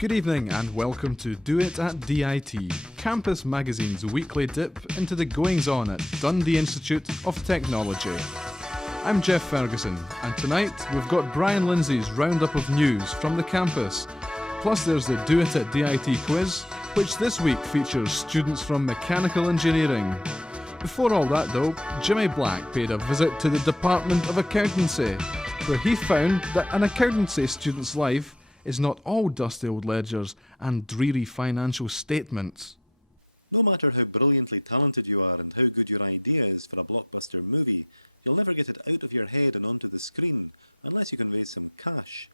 Good evening and welcome to Do It at DIT, Campus Magazine's weekly dip into the goings-on at Dundee Institute of Technology. I'm Jeff Ferguson, and tonight we've got Brian Lindsay's roundup of news from the campus. Plus there's the Do It at DIT quiz, which this week features students from mechanical engineering. Before all that though, Jimmy Black paid a visit to the Department of Accountancy, where he found that an accountancy student's life is not all dusty old ledgers and dreary financial statements. No matter how brilliantly talented you are and how good your idea is for a blockbuster movie, you'll never get it out of your head and onto the screen unless you can raise some cash.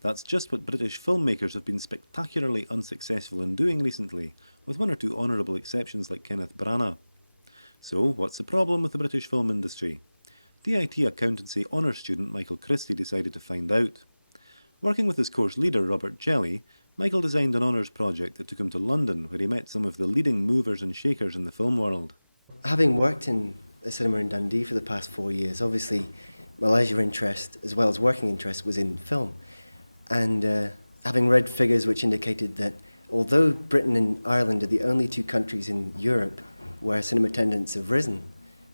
That's just what British filmmakers have been spectacularly unsuccessful in doing recently, with one or two honourable exceptions like Kenneth Branagh. So, what's the problem with the British film industry? DIT accountancy honours student Michael Christie decided to find out. Working with his course leader, Robert Jelly, Michael designed an honours project that took him to London, where he met some of the leading movers and shakers in the film world. Having worked in a cinema in Dundee for the past 4 years, obviously my leisure interest, as well as working interest, was in film. And having read figures which indicated that although Britain and Ireland are the only two countries in Europe where cinema attendance have risen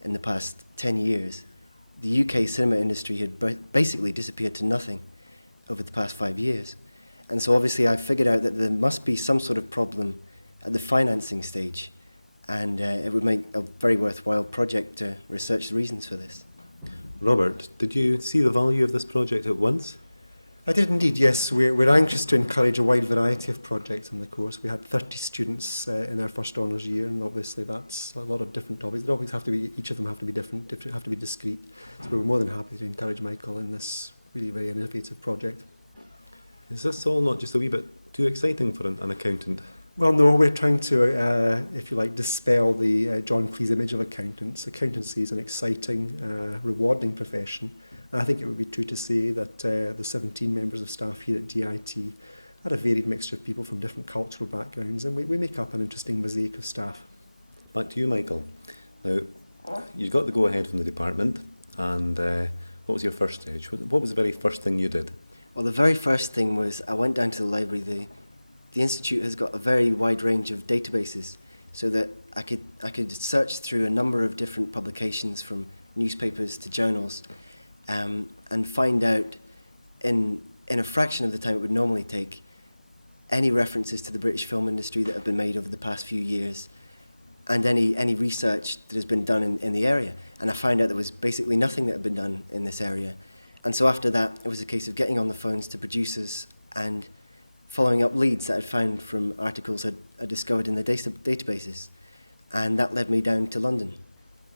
in the past 10 years, the UK cinema industry had basically disappeared to nothing over the past 5 years. And so obviously I figured out that there must be some sort of problem at the financing stage, and it would make a very worthwhile project to research the reasons for this. Robert, did you see the value of this project at once? I did indeed, yes. We're anxious to encourage a wide variety of projects in the course. We had 30 students in our first honours year, and obviously that's a lot of different topics. The topics have to be, each of them have to be different, have to be discrete. So we're more than happy to encourage Michael in this really very innovative project. Is this all not just a wee bit too exciting for an accountant? Well, no, we're trying to, if you like, dispel the John Cleese image of accountants. Accountancy is an exciting, rewarding profession. And I think it would be true to say that the 17 members of staff here at DIT are a varied mixture of people from different cultural backgrounds, and we make up an interesting mosaic of staff. Back to you, Michael. Now, you got the go-ahead from the department, and what was your first stage? What was the very first thing you did? Well, the very first thing was I went down to the library. The Institute has got a very wide range of databases, so that I could search through a number of different publications from newspapers to journals, and find out in a fraction of the time it would normally take any references to the British film industry that have been made over the past few years, and any research that has been done in the area. And I found out there was basically nothing that had been done in this area. And so after that, it was a case of getting on the phones to producers and following up leads that I'd found from articles I'd discovered in the databases. And that led me down to London.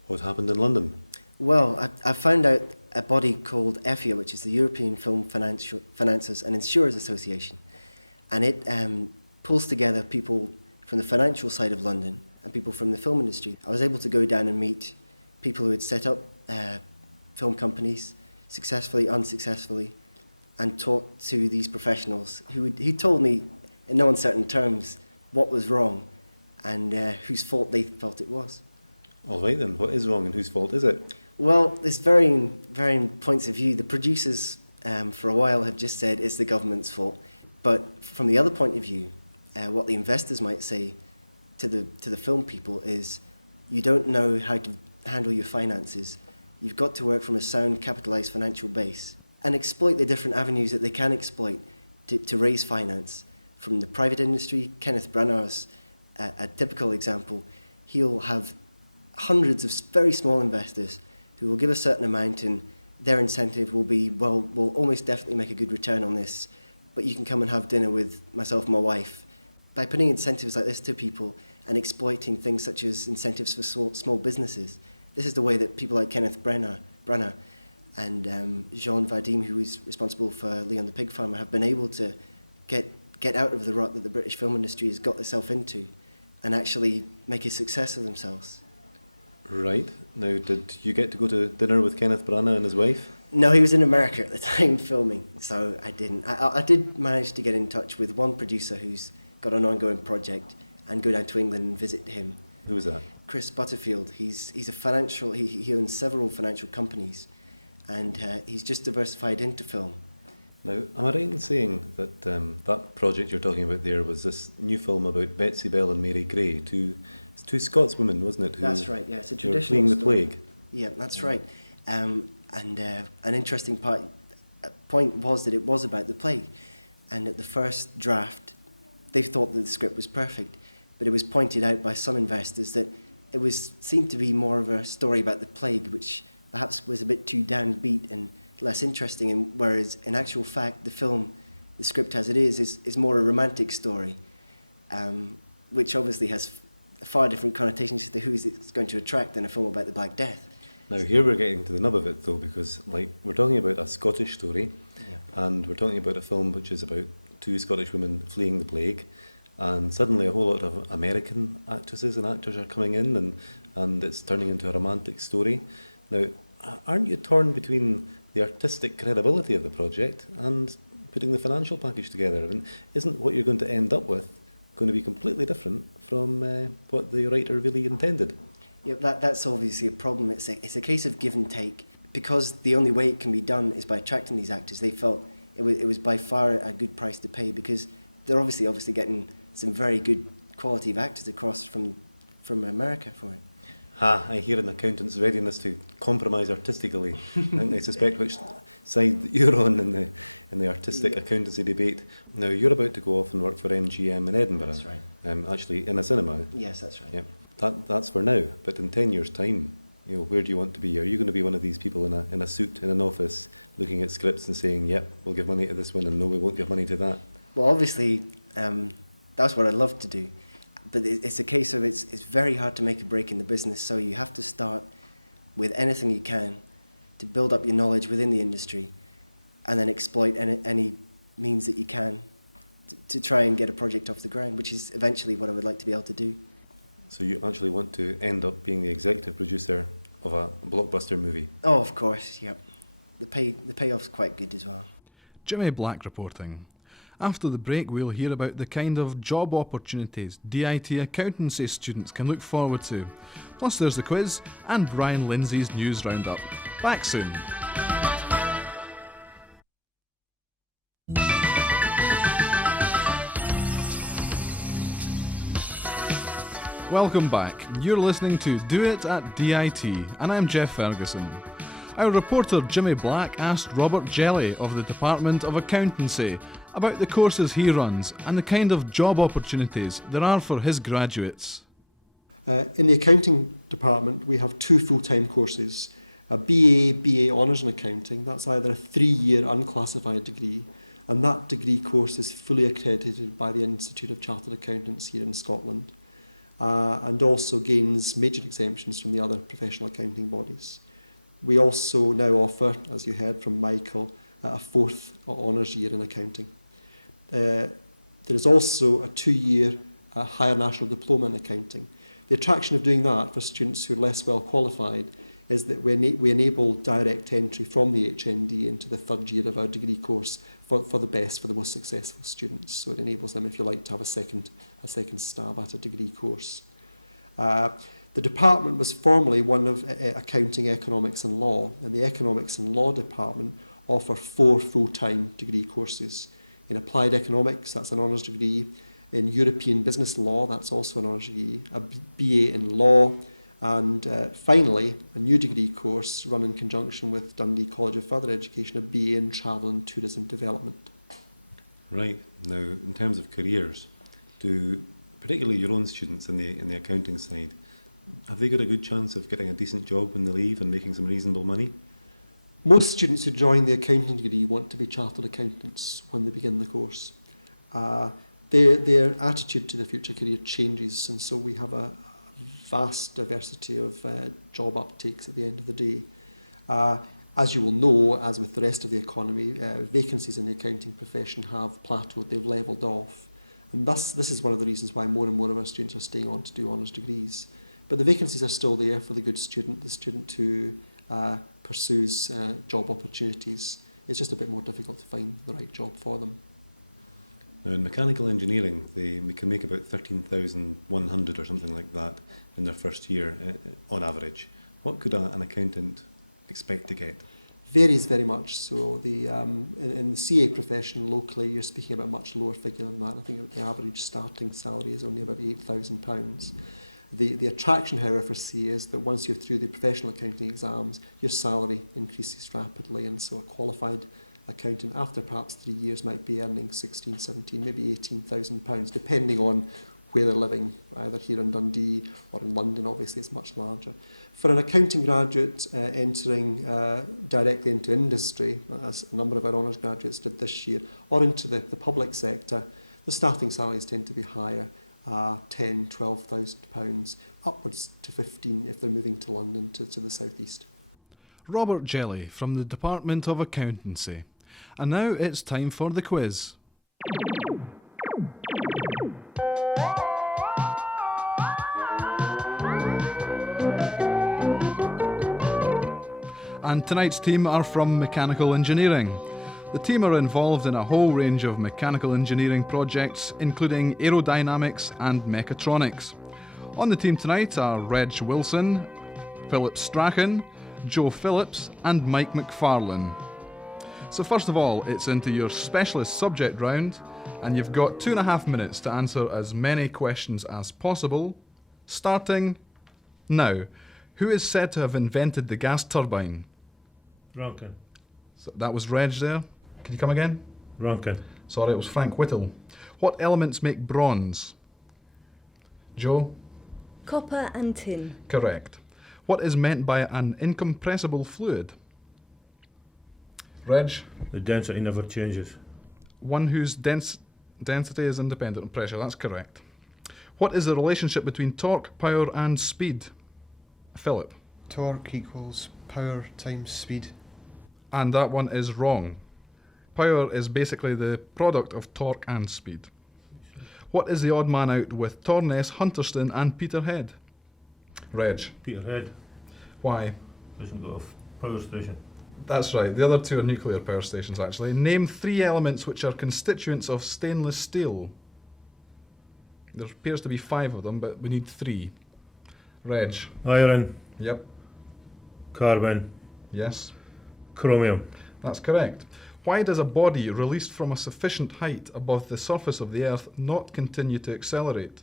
What happened in London? Well, I found out a body called EFIA, which is the European Film Financiers and Insurers Association. And it pulls together people from the financial side of London and people from the film industry. I was able to go down and meet people who had set up film companies, successfully, unsuccessfully, and talk to these professionals who told me in no uncertain terms what was wrong and whose fault they felt it was. All right then, what is wrong and whose fault is it? Well, there's varying points of view. The producers for a while have just said it's the government's fault. But from the other point of view, what the investors might say to the film people is, you don't know how to handle your finances. You've got to work from a sound, capitalised financial base and exploit the different avenues that they can exploit to raise finance. From the private industry, Kenneth Branagh's a typical example. He'll have hundreds of very small investors who will give a certain amount, and their incentive will be, well, we'll almost definitely make a good return on this, but you can come and have dinner with myself and my wife. By putting incentives like this to people and exploiting things such as incentives for small businesses, this is the way that people like Kenneth Branagh and Jean Vadim, who is responsible for Leon the Pig Farmer, have been able to get out of the rut that the British film industry has got itself into and actually make a success of themselves. Right. Now, did you get to go to dinner with Kenneth Branagh and his wife? No, he was in America at the time filming, so I didn't. I did manage to get in touch with one producer who's got an ongoing project and go down to England and visit him. Who was that? Chris Butterfield. He's a financial. He owns several financial companies, and he's just diversified into film. Now, am I right in saying that that project you're talking about there was this new film about Betsy Bell and Mary Gray, two Scotswomen, wasn't it? That's right, yeah, it's a who were traditional fleeing the story. plague. Yeah, that's right. And an interesting point was that it was about the plague. And at the first draft, they thought that the script was perfect. But it was pointed out by some investors that it seemed to be more of a story about the plague, which perhaps was a bit too downbeat and less interesting, and whereas in actual fact the script as it is more a romantic story, which obviously has far different connotations to who it's going to attract than a film about the Black Death. Now here we're getting to the nub of it though, because we're talking about a Scottish story, and we're talking about a film which is about two Scottish women fleeing the plague, and suddenly a whole lot of American actresses and actors are coming in, and it's turning into a romantic story. Now, aren't you torn between the artistic credibility of the project and putting the financial package together? I mean, isn't what you're going to end up with going to be completely different from what the writer really intended? Yeah, that's obviously a problem. It's a case of give and take. Because the only way it can be done is by attracting these actors, they felt it was by far a good price to pay, because they're obviously getting some very good quality of actors across from America for it. I hear an accountant's readiness to compromise artistically, and I suspect which side you're on in the artistic accountancy debate. Now, you're about to go off and work for MGM in Edinburgh. That's right. Actually, in a cinema. Yes, that's right. Yeah, that's for now. But in 10 years' time, where do you want to be? Are you going to be one of these people in a suit in an office, looking at scripts and saying, "Yep, we'll give money to this one, and no, we won't give money to that"? Well, obviously, that's what I'd love to do. But it's a case of it's very hard to make a break in the business, so you have to start with anything you can to build up your knowledge within the industry, and then exploit any means that you can to try and get a project off the ground, which is eventually what I would like to be able to do. So you actually want to end up being the executive producer of a blockbuster movie? Oh, of course, yeah. The payoff's quite good as well. Jimmy Black reporting. After the break, we'll hear about the kind of job opportunities DIT accountancy students can look forward to. Plus there's the quiz and Brian Lindsay's news roundup. Back soon. Welcome back. You're listening to Do It at DIT, and I'm Jeff Ferguson. Our reporter Jimmy Black asked Robert Jelly of the Department of Accountancy about the courses he runs and the kind of job opportunities there are for his graduates. In the accounting department, we have two full-time courses, a BA Honours in Accounting. That's either a 3-year unclassified degree, and that degree course is fully accredited by the Institute of Chartered Accountants here in Scotland, and also gains major exemptions from the other professional accounting bodies. We also now offer, as you heard from Michael, a 4th honours year in accounting. There is also a 2-year higher national diploma in accounting. The attraction of doing that for students who are less well qualified is that we enable direct entry from the HND into the 3rd year of our degree course for the most successful students. So it enables them, if you like, to have a second stab at a degree course. The department was formerly one of accounting, economics and law, and the economics and law department offer 4 full-time degree courses. In applied economics, that's an honours degree. In European business law, that's also an honours degree. A BA in law, and finally, a new degree course run in conjunction with Dundee College of Further Education, a BA in travel and tourism development. Right. Now, in terms of careers, do particularly your own students in the accounting side, have they got a good chance of getting a decent job when they leave and making some reasonable money? Most students who join the accounting degree want to be chartered accountants when they begin the course. Their attitude to the future career changes, and so we have a vast diversity of job uptakes at the end of the day. As you will know, as with the rest of the economy, vacancies in the accounting profession have plateaued, they've levelled off. And thus, this is one of the reasons why more and more of our students are staying on to do honours degrees. But the vacancies are still there for the good student, the student who pursues job opportunities. It's just a bit more difficult to find the right job for them. Now, in mechanical engineering, they can make about 13,100 or something like that in their first year on average. What could an accountant expect to get? Varies very much. So in the CA profession locally, you're speaking about a much lower figure than that. I think the average starting salary is only about £8,000. The attraction, however, for CA is that once you're through the professional accounting exams, your salary increases rapidly, and so a qualified accountant after perhaps 3 years might be earning 16, 17, maybe £18,000, depending on where they're living, either here in Dundee or in London. Obviously it's much larger. For an accounting graduate entering directly into industry, as a number of our honours graduates did this year, or into the public sector, the starting salaries tend to be higher, £10,000, £12,000, upwards to 15 if they're moving to London, to the southeast. Robert Jelly from the Department of Accountancy. And now it's time for the quiz. And tonight's team are from mechanical engineering. The team are involved in a whole range of mechanical engineering projects, including aerodynamics and mechatronics. On the team tonight are Reg Wilson, Philip Strachan, Joe Phillips and Mike McFarlane. So first of all, it's into your specialist subject round, and you've got 2.5 minutes to answer as many questions as possible. Starting now. Who is said to have invented the gas turbine? Rankin. So that was Reg there. Can you come again? Rankin. Sorry, it was Frank Whittle. What elements make bronze? Joe? Copper and tin. Correct. What is meant by an incompressible fluid? Reg? The density never changes. One whose density is independent of pressure. That's correct. What is the relationship between torque, power and speed? Philip? Torque equals power times speed. And that one is wrong. Power is basically the product of torque and speed. What is the odd man out with Torness, Hunterston and Peterhead? Reg? Peterhead. Why? Hasn't got a power station. That's right, the other two are nuclear power stations actually. Name 3 elements which are constituents of stainless steel. There appears to be 5 of them, but we need 3. Reg? Iron. Yep. Carbon. Yes. Chromium. That's correct. Why does a body released from a sufficient height above the surface of the Earth not continue to accelerate?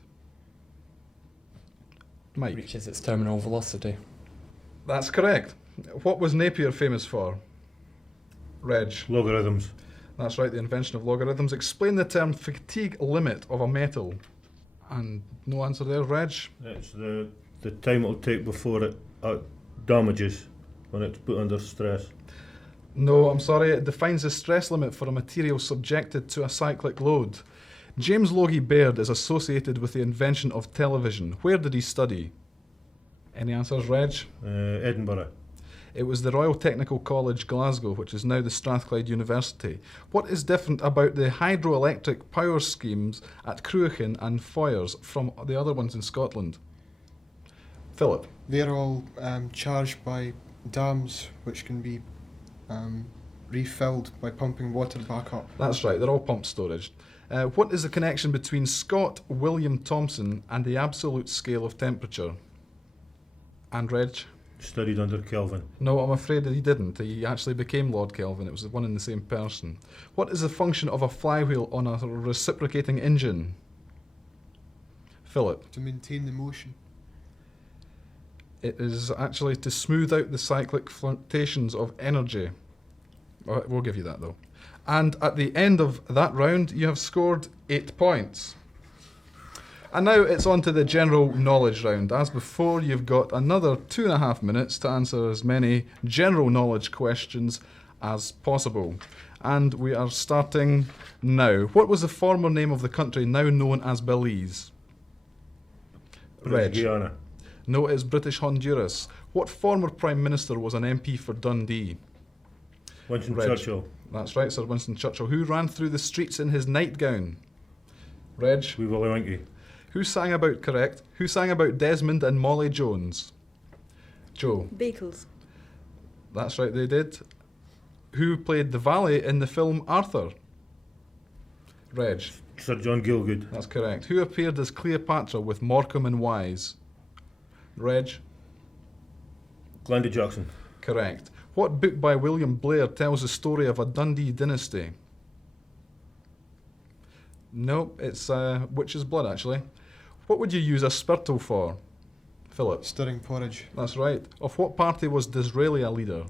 Mike? Reaches its terminal velocity. That's correct. What was Napier famous for? Reg? Logarithms. That's right, the invention of logarithms. Explain the term fatigue limit of a metal. And no answer there, Reg? It's the time it'll take before it damages when it's put under stress. No, I'm sorry, it defines the stress limit for a material subjected to a cyclic load. James Logie Baird is associated with the invention of television. Where did he study? Any answers, Reg? Edinburgh. It was the Royal Technical College, Glasgow, which is now the Strathclyde University. What is different about the hydroelectric power schemes at Cruachan and Foyers from the other ones in Scotland? Philip? They're all charged by dams, which can be refilled by pumping water back up. That's right, they're all pumped storage. What is the connection between Scott William Thomson and the absolute scale of temperature? And Reg? Studied under Kelvin. No, I'm afraid that he didn't. He actually became Lord Kelvin. It was one and the same person. What is the function of a flywheel on a reciprocating engine? Philip? To maintain the motion. It is actually to smooth out the cyclic fluctuations of energy. We'll give you that though. And at the end of that round, you have scored 8 points. And now it's on to the general knowledge round. As before, you've got another 2.5 minutes to answer as many general knowledge questions as possible. And we are starting now. What was the former name of the country now known as Belize? Reg? Guyana. No, it's British Honduras. What former Prime Minister was an MP for Dundee? Winston Reg? Churchill. That's right, Sir Winston Churchill. Who ran through the streets in his nightgown? Reg? Wee Willie Winkie. Who sang about Desmond and Molly Jones? Joe? Beatles. That's right, they did. Who played the valet in the film Arthur? Reg? Sir John Gielgud. That's correct. Who appeared as Cleopatra with Morecambe and Wise? Reg? Glenda Jackson. Correct. What book by William Blair tells the story of a Dundee dynasty? No, it's Witch's Blood, actually. What would you use a spirtle for? Philip. Stirring porridge. That's right. Of what party was Disraeli a leader?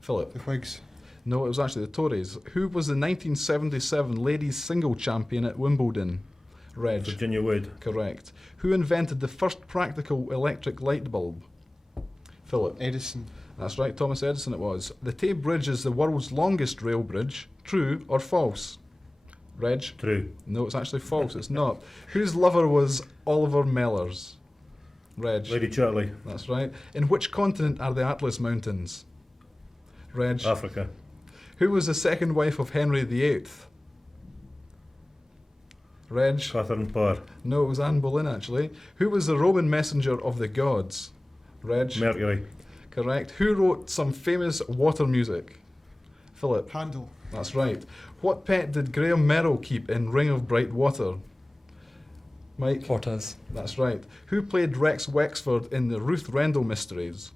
Philip. The Whigs. No, it was actually the Tories. Who was the 1977 ladies single champion at Wimbledon? Reg. Virginia Wade. Correct. Who invented the first practical electric light bulb? Philip. Edison. That's right, Thomas Edison it was. The Tay Bridge is the world's longest rail bridge. True or false? Reg? True. No, it's actually false. It's not. Whose lover was Oliver Mellors? Reg? Lady Charlie. That's right. In which continent are the Atlas Mountains? Reg? Africa. Who was the second wife of Henry VIII? Reg? Catherine Parr. No, it was Anne Boleyn, actually. Who was the Roman messenger of the gods? Reg? Mercury. Correct. Who wrote some famous water music? Philip? Handel. That's right. What pet did Graham Merrill keep in Ring of Bright Water? Mike? Tortoise. That's right. Who played Rex Wexford in the Ruth Rendell Mysteries?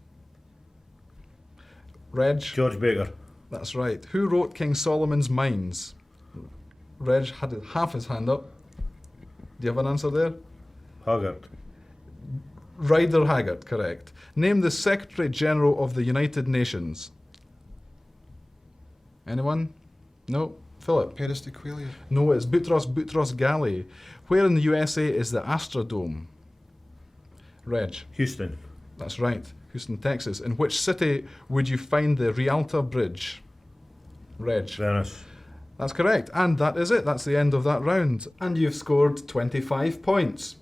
Reg? George Baker. That's right. Who wrote King Solomon's Mines? Reg had half his hand up. Do you have an answer there? Hogarth. Rider Haggard, correct. Name the Secretary General of the United Nations. Anyone? No? Philip? Paris de Coelier. No, it's Boutros Ghali. Where in the USA is the Astrodome? Reg? Houston. That's right. Houston, Texas. In which city would you find the Rialta Bridge? Reg? Venice. That's correct. And that is it. That's the end of that round. And you've scored 25 points.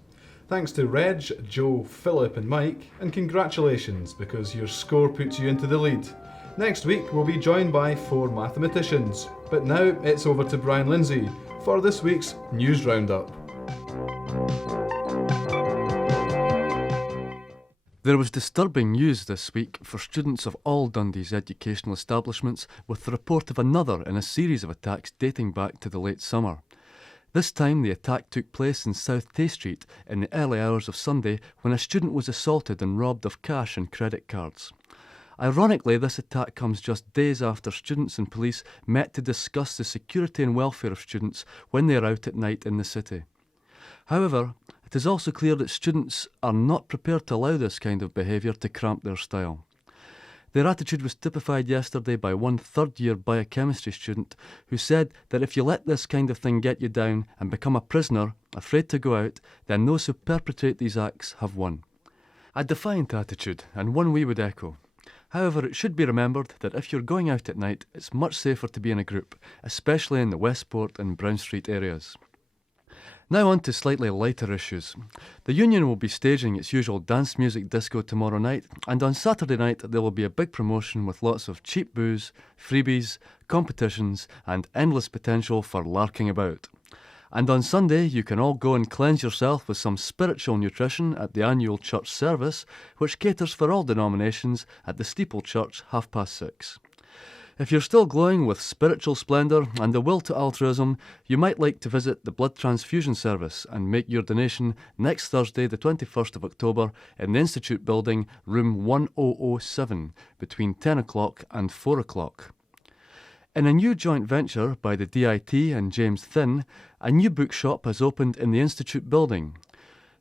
Thanks to Reg, Joe, Philip and Mike, and congratulations because your score puts you into the lead. Next week we'll be joined by 4 mathematicians. But now it's over to Brian Lindsay for this week's News Roundup. There was disturbing news this week for students of all Dundee's educational establishments with the report of another in a series of attacks dating back to the late summer. This time the attack took place in South Tay Street in the early hours of Sunday when a student was assaulted and robbed of cash and credit cards. Ironically, this attack comes just days after students and police met to discuss the security and welfare of students when they are out at night in the city. However, it is also clear that students are not prepared to allow this kind of behaviour to cramp their style. Their attitude was typified yesterday by one third-year biochemistry student who said that if you let this kind of thing get you down and become a prisoner, afraid to go out, then those who perpetrate these acts have won. A defiant attitude, and one we would echo. However, it should be remembered that if you're going out at night, it's much safer to be in a group, especially in the Westport and Brown Street areas. Now on to slightly lighter issues. The Union will be staging its usual dance music disco tomorrow night, and on Saturday night there will be a big promotion with lots of cheap booze, freebies, competitions and endless potential for larking about. And on Sunday you can all go and cleanse yourself with some spiritual nutrition at the annual church service, which caters for all denominations at the Steeple Church 6:30. If you're still glowing with spiritual splendour and the will to altruism, you might like to visit the blood transfusion service and make your donation next Thursday, the 21st of October, in the Institute building, room 1007, between 10 o'clock and 4 o'clock. In a new joint venture by the DIT and James Thin, a new bookshop has opened in the Institute building.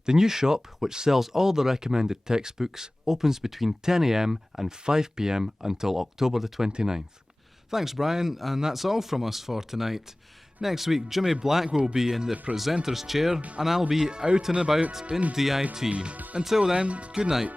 The new shop, which sells all the recommended textbooks, opens between 10 a.m. and 5 p.m. until October the 29th. Thanks, Brian, and that's all from us for tonight. Next week, Jimmy Black will be in the presenter's chair, and I'll be out and about in DIT. Until then, good night.